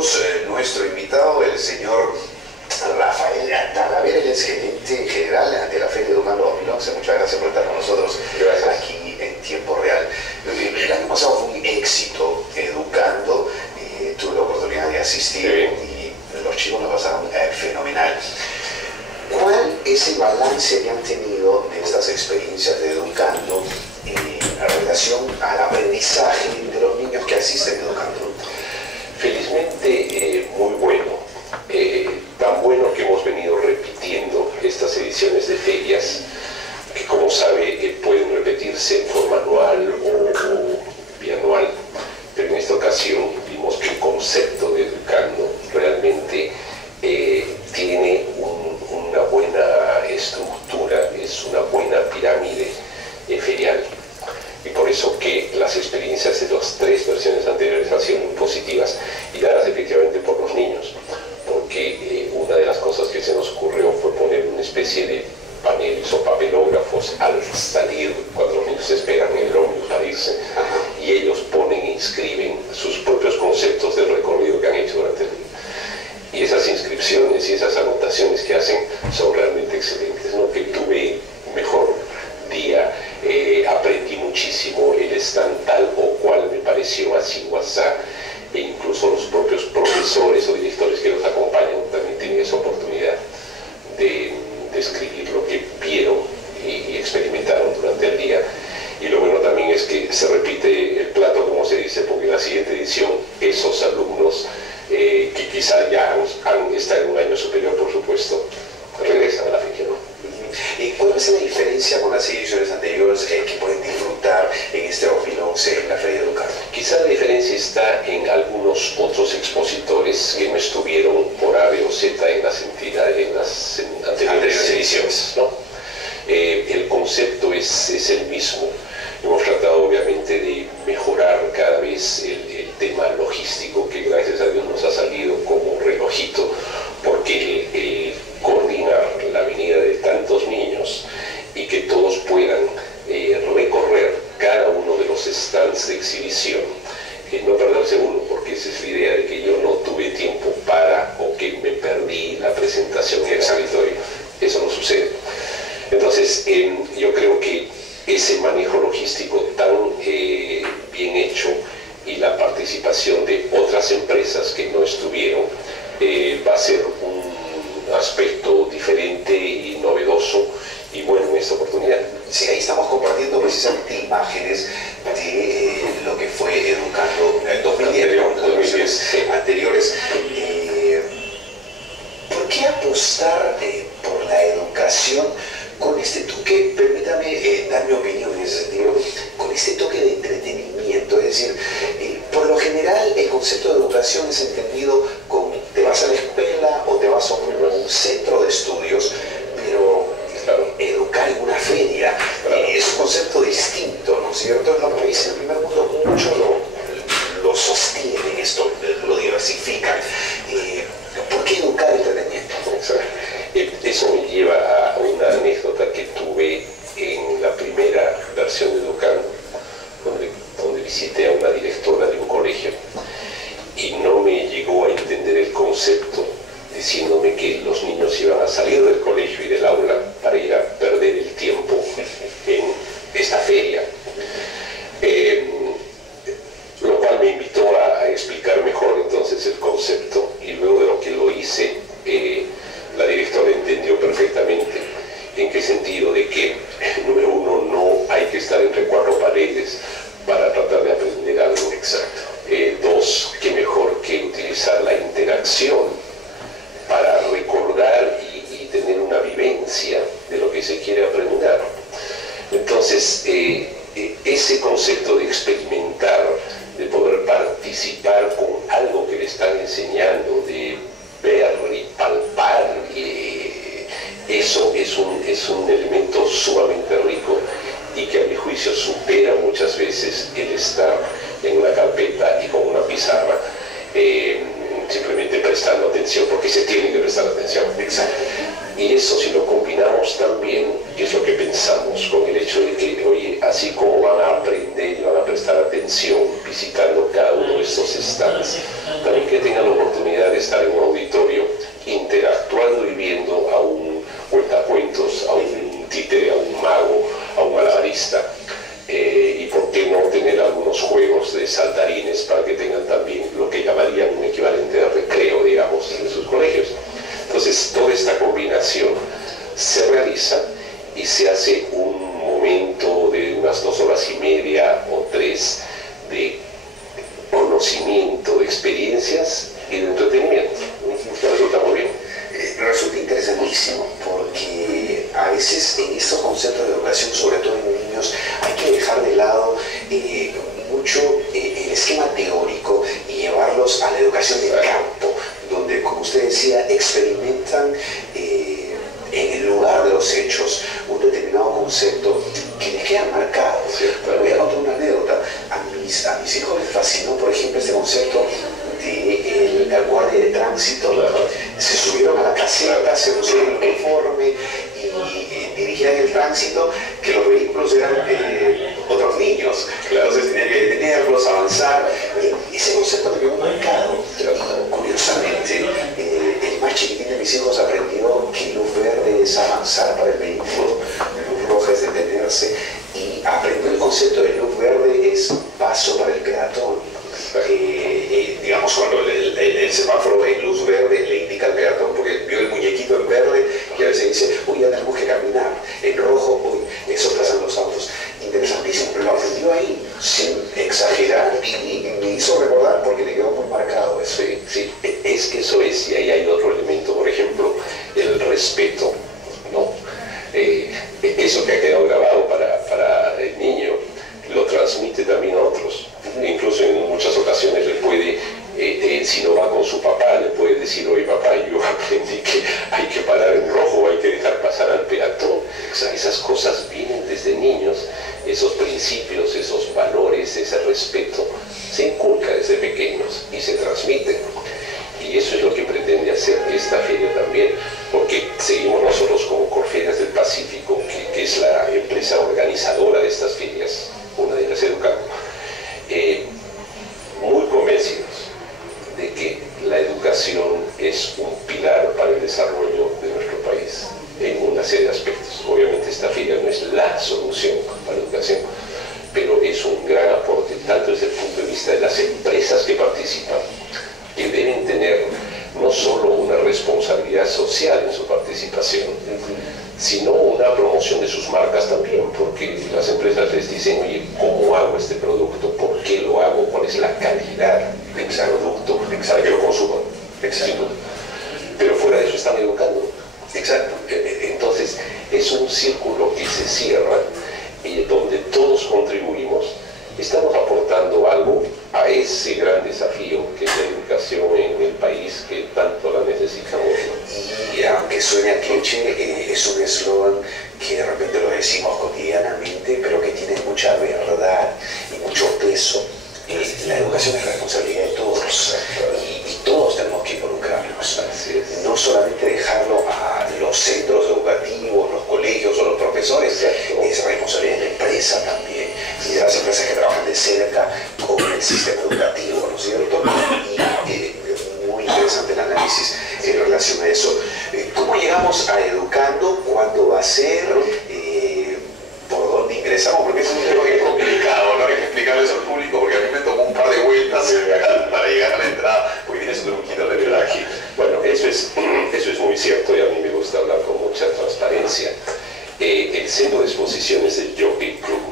nosotros nuestro invitado, el señor Rafael Talavera. Él es gerente general de la Feria Educando 2011. Muchas gracias por estar con nosotros aquí en tiempo real. El año pasado fue un éxito Educando. Tuve la oportunidad de asistir y los chicos lo pasaron fenomenal. ¿Cuál es el balance que han tenido de estas experiencias de Educando en relación al aprendizaje de los niños que asisten a Educando? Felizmente muy bueno, tan bueno que hemos venido repitiendo estas ediciones de ferias, que como sabe pueden repetirse en forma anual o bianual, pero en esta ocasión vimos que el concepto de Educando realmente tiene una buena estructura, es una buena pirámide ferial. Y por eso que las experiencias de las tres versiones anteriores han sido muy positivas y dadas efectivamente por los niños, porque una de las cosas que se nos ocurrió fue poner una especie de paneles o papelógrafos al salir, cuando los niños esperan en el ómnibus para irse, y ellos ponen e inscriben sus propios conceptos del recorrido que han hecho durante el día. Y esas inscripciones y esas anotaciones que hacen son realmente excelentes, ¿no? Que tuve mejor día, aprendí muchísimo, el stand tal o cual me pareció así WhatsApp, e incluso los propios profesores o directores que los acompañan también tienen esa oportunidad de escribir lo que vieron y experimentaron durante el día. Y lo bueno también es que se repite el plato, como se dice, porque en la siguiente edición esos alumnos que quizá ya están en un año superior, por supuesto, regresan a la feria, ¿no? ¿Y cuál es la diferencia con las ediciones anteriores que pueden disfrutar en este 2011 en la Feria Educando? Quizá la diferencia está en algunos otros expositores que no estuvieron por A, B o Z en las anteriores ediciones, ¿no? El concepto es el mismo. Hemos tratado obviamente de mejorar cada vez el tema logístico, que gracias a Dios nos ha salido como relojito, porque el coordinar la venida de tantos niños y que todos puedan recorrer cada uno de los stands de exhibición, no perderse uno, porque esa es la idea de que yo no tuve tiempo para, o que me perdí la presentación en el auditorio. Eso no sucede. Entonces yo creo que ese manejo logístico tan bien hecho y la participación de otras empresas que no estuvieron va a ser un aspecto diferente y novedoso y bueno en esta oportunidad. Sí, ahí estamos compartiendo precisamente imágenes de lo que fue Educando en 2010, anteriores. ¿Por qué apostar por la educación con este toque, permítame dar mi opinión en ese sentido, con este toque de entretenimiento? Es decir, por lo general el concepto de educación es entendido como te vas a la escuela o te vas a un centro de estudios, pero educar en una feria es un concepto distinto, ¿no es cierto? En los países del primer mundo mucho lo sostienen esto, lo diversifican. ¿Por qué educar entretenimiento? Eso me lleva a una anécdota que tuve en la primera versión de Educando, donde visité a una directora de un colegio y no me llegó a entender el concepto, diciéndome que los niños iban a salir del colegio y del aula para ir a perder el tiempo en esta feria, lo cual me invitó a explicar mejor entonces el concepto, y luego de lo que lo hice, la directora entendió perfectamente en qué sentido, de que número uno, no hay que estar entre cuatro paredes para tratar de aprender algo. Exacto. Dos, que mejor que utilizar la interacción para recordar y tener una vivencia de lo que se quiere aprender. Entonces, ese concepto de experimentar, de poder participar con algo que le están enseñando, de ver y palpar, eso es un elemento sumamente rico y que a mi juicio supera muchas veces el estar en una carpeta y con una pizarra simplemente prestando atención, porque se tiene que prestar atención. Exacto. Y eso, si lo combinamos también, que es lo que pensamos con el hecho de que, oye, así como van a aprender y van a prestar atención visitando cada uno de estos stands. También que tengan la oportunidad de estar en un auditorio interactuando y viendo a un cuentacuentos, a un títere, a un mago, a un malabarista. Y por qué no tener algunos juegos de saltarines para que tengan también lo que llamarían un equivalente de recreo, digamos, en sus colegios. Entonces, toda esta combinación se realiza y se hace un momento de unas 2 horas y media o 3 de conocimiento, de experiencias y de entretenimiento. Resulta muy bien. Resulta interesantísimo porque a veces en estos conceptos de educación, sobre todo en niños, hay que dejar de lado mucho el esquema teórico y llevarlos a la educación del campo, donde, como usted decía, experimentan en el lugar de los hechos un determinado concepto que les queda marcado. Pero voy a contar una anécdota. A mis hijos les fascinó, por ejemplo, este concepto de el guardia de tránsito. Se subieron a la caseta, se pusieron el uniforme y dirigían el tránsito, que los vehículos eran otros niños. Entonces tenían que detenerlos, avanzar. Ese concepto me quedó marcado. Curiosamente, el más chiquitín de mis hijos aprendió que luz verde es avanzar para el vehículo, luz roja es detenerse, y aprendió el concepto de luz verde es paso para el peatón. Digamos, cuando el semáforo en luz verde le indica al peatón, porque vio el muñequito en verde y a veces dice, uy, ya tenemos que caminar, en rojo, uy, eso pasan los autos. Interesantísimo, pero lo aprendió ahí, sin exagerar, y me hizo recordar porque le quedó muy marcado eso. Sí, sí, eso es, y ahí hay otro elemento, por ejemplo, el respeto, ¿no? Eso que ha quedado grabado para el niño, lo transmite también a otros. Incluso en muchas ocasiones le puede, si no va con su papá, le puede decir, oye papá, yo aprendí que hay que parar en rojo, hay que dejar pasar al peatón. Esas cosas vienen desde niños, esos principios, esos valores, ese respeto, se inculca desde pequeños y se transmiten. Y eso es lo que pretende hacer esta feria también, porque seguimos nosotros como Corferias del Pacífico, que es la empresa organizadora de estas ferias, una de las Educando, muy convencidos de que la educación es un pilar para el desarrollo de nuestro país en una serie de aspectos. Obviamente esta feria no es la solución para la educación, pero es un gran aporte, tanto desde el punto de vista de las empresas que participan, que deben tener no solo una responsabilidad social en su participación, sino una promoción de sus marcas también, porque las empresas les dicen, oye, ¿cómo hago este producto? ¿Por qué lo hago? ¿Cuál es la calidad de ese producto para que lo consuman? Exacto. Pero fuera de eso están educando. Exacto. Entonces, es un círculo que se cierra y donde todos contribuimos, estamos aportando algo a ese gran desafío que es la educación en el país que tanto la necesitamos. Y aunque suene a cliché, es un eslogan que de repente lo decimos cotidianamente, pero que tiene mucha verdad y mucho peso. La educación es responsabilidad de todos y todos tenemos que involucrarnos. No solamente dejarlo a los centros educativos, los colegios o los profesores, es responsabilidad de la empresa también y de las empresas que trabajan de cerca con el sistema educativo, ¿no es cierto? Y muy interesante el análisis en relación a eso. ¿Cómo llegamos a Educando? ¿Cuándo va a ser? ¿Por dónde ingresamos? Porque es un tema que es complicado, ¿no? Hay que explicarles al público, porque a mí me tomó un par de vueltas para llegar a la entrada, porque tiene su truquito de viaje. Bueno, eso es muy cierto y a mí me gusta hablar con mucha transparencia. El centro de exposiciones del Jockey Club